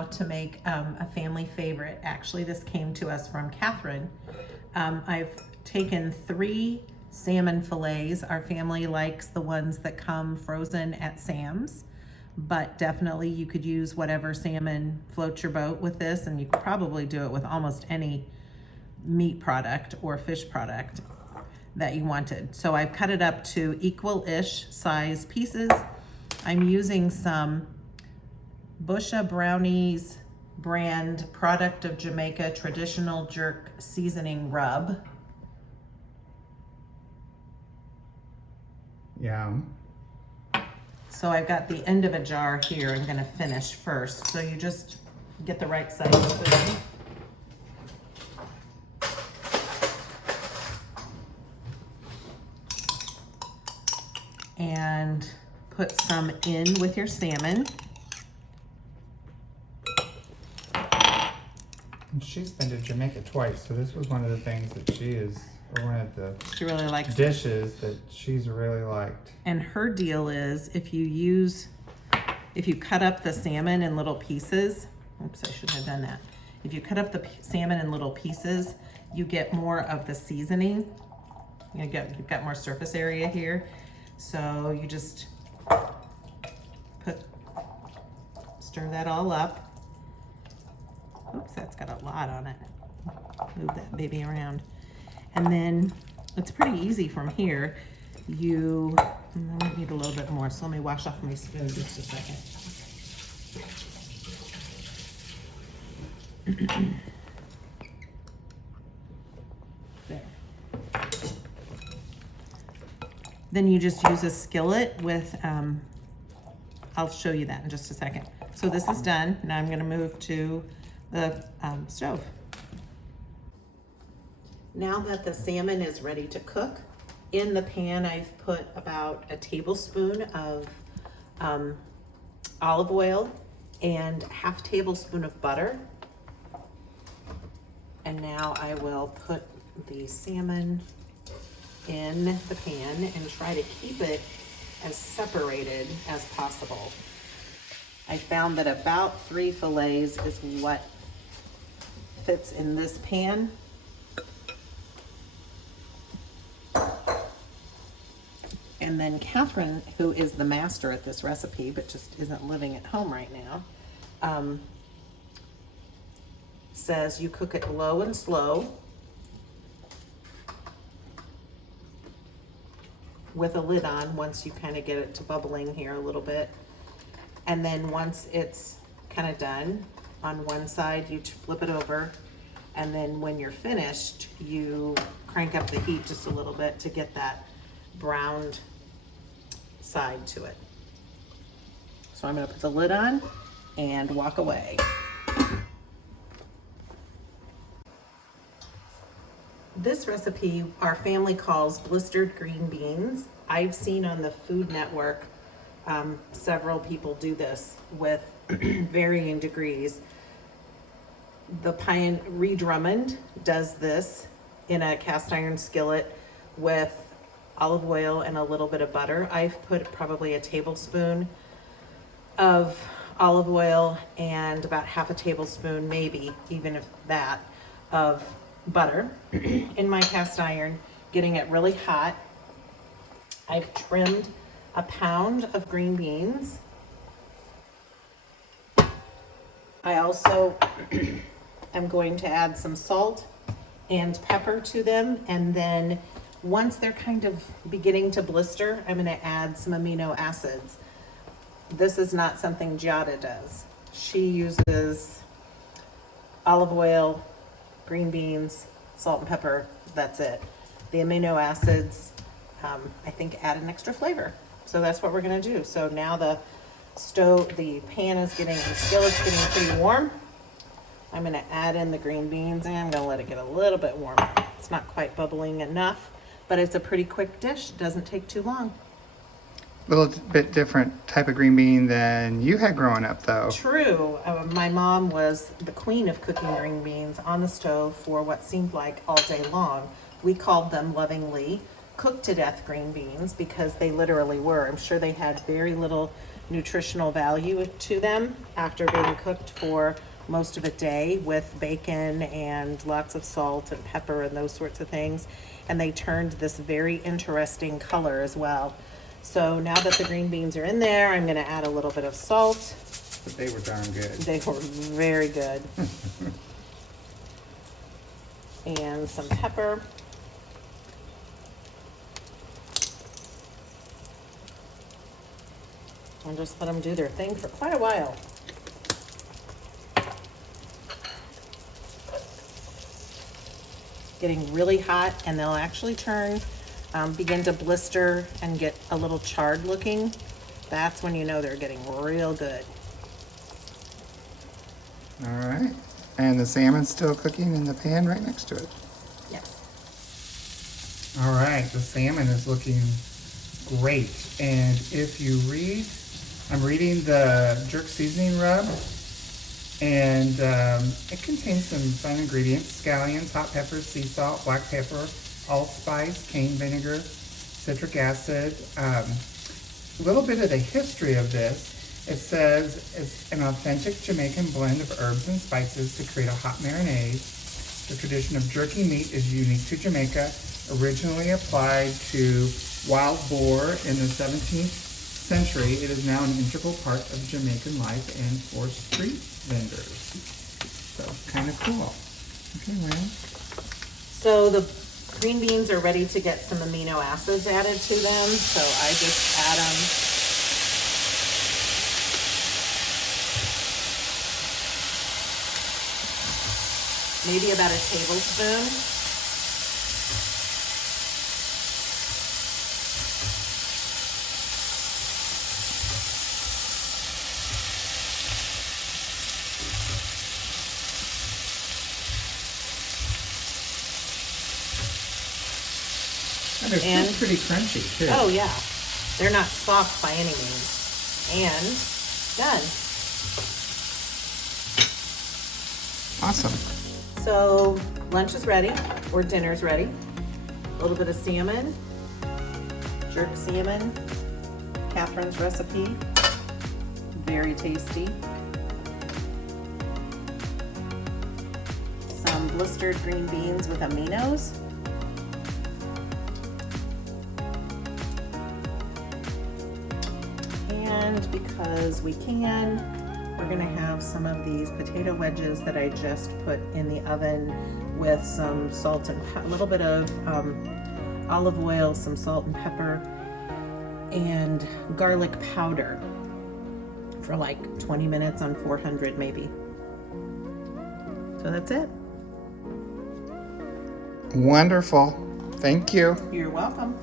how to make a family favorite. Actually, this came to us from Catherine. I've taken 3 salmon fillets. Our family likes the ones that come frozen at Sam's, but definitely you could use whatever salmon floats your boat with this, and you could probably do it with almost any meat product or fish product that you wanted. So I've cut it up to equal-ish size pieces. I'm using some Busha Brownies brand product of Jamaica traditional jerk seasoning rub. Yeah. So I've got the end of a jar here I'm gonna finish first. So you just get the right size spoon. And put some in with your salmon. And she's been to Jamaica twice, so this was one of the things that one of the She really likes dishes that she's really liked. And her deal is if you cut up the salmon in little pieces, oops, I shouldn't have done that. If you cut up the salmon in little pieces, you get more of the seasoning. You've got more surface area here. So you just stir that all up. Oops, that's got a lot on it. Move that baby around. And then it's pretty easy from here. I might need a little bit more, so let me wash off my spoon just a second. There. Then you just use a skillet with, I'll show you that in just a second. So this is done. Now I'm gonna move to the stove. Now that the salmon is ready to cook, in the pan I've put about a tablespoon of olive oil and half tablespoon of butter. And now I will put the salmon in the pan and try to keep it as separated as possible. I found that about 3 fillets is what fits in this pan. And then Catherine, who is the master at this recipe, but just isn't living at home right now, says you cook it low and slow with a lid on once you kind of get it to bubbling here a little bit. And then once it's kind of done on one side, you flip it over. And then when you're finished, you crank up the heat just a little bit to get that browned side to it. So I'm gonna put the lid on and walk away. This recipe our family calls blistered green beans. I've seen on the Food Network several people do this with varying degrees. The Ree Drummond does this in a cast iron skillet with olive oil and a little bit of butter. I've put probably a tablespoon of olive oil and about half a tablespoon, maybe even if that, of butter in my cast iron, getting it really hot. I've trimmed a pound of green beans. I also am going to add some salt and pepper to them, and then once they're kind of beginning to blister, I'm going to add some amino acids. This is not something Giada does. She uses olive oil, green beans, salt and pepper, that's it. The amino acids, I think, add an extra flavor. So that's what we're gonna do. So now the pan is the skillet's getting pretty warm. I'm gonna add in the green beans and I'm gonna let it get a little bit warmer. It's not quite bubbling enough, but it's a pretty quick dish. It doesn't take too long. A little bit different type of green bean than you had growing up, though. True. My mom was the queen of cooking green beans on the stove for what seemed like all day long. We called them lovingly cooked to death green beans because they literally were. I'm sure they had very little nutritional value to them after being cooked for most of a day with bacon and lots of salt and pepper and those sorts of things. And they turned this very interesting color as well. So now that the green beans are in there, I'm gonna add a little bit of salt. But they were darn good. They were very good. And some pepper. And just let them do their thing for quite a while. Getting really hot, and they'll actually turn, begin to blister and get a little charred looking. That's when you know they're getting real good. All right. And the salmon's still cooking in the pan right next to it. Yes. All right, the salmon is looking great. And if you read, I'm reading the jerk seasoning rub, and it contains some fun ingredients: scallions, hot peppers, sea salt, black pepper, allspice, cane vinegar, citric acid. A little bit of the history of this. It says it's an authentic Jamaican blend of herbs and spices to create a hot marinade. The tradition of jerky meat is unique to Jamaica, originally applied to wild boar in the 17th century. It is now an integral part of Jamaican life and for street vendors. So, kind of cool. Okay, Lynn. So the green beans are ready to get some amino acids added to them. So I just add them. Maybe about a tablespoon. And they're still pretty crunchy, too. Oh yeah, they're not soft by any means. And done. Awesome. So lunch is ready, or dinner's ready. A little bit of salmon, jerk salmon, Catherine's recipe, very tasty. Some blistered green beans with aminos. And because we can, we're gonna have some of these potato wedges that I just put in the oven with some salt and a little bit of olive oil, some salt and pepper, and garlic powder for like 20 minutes on 400 maybe. So that's it. Wonderful. Thank you. You're welcome.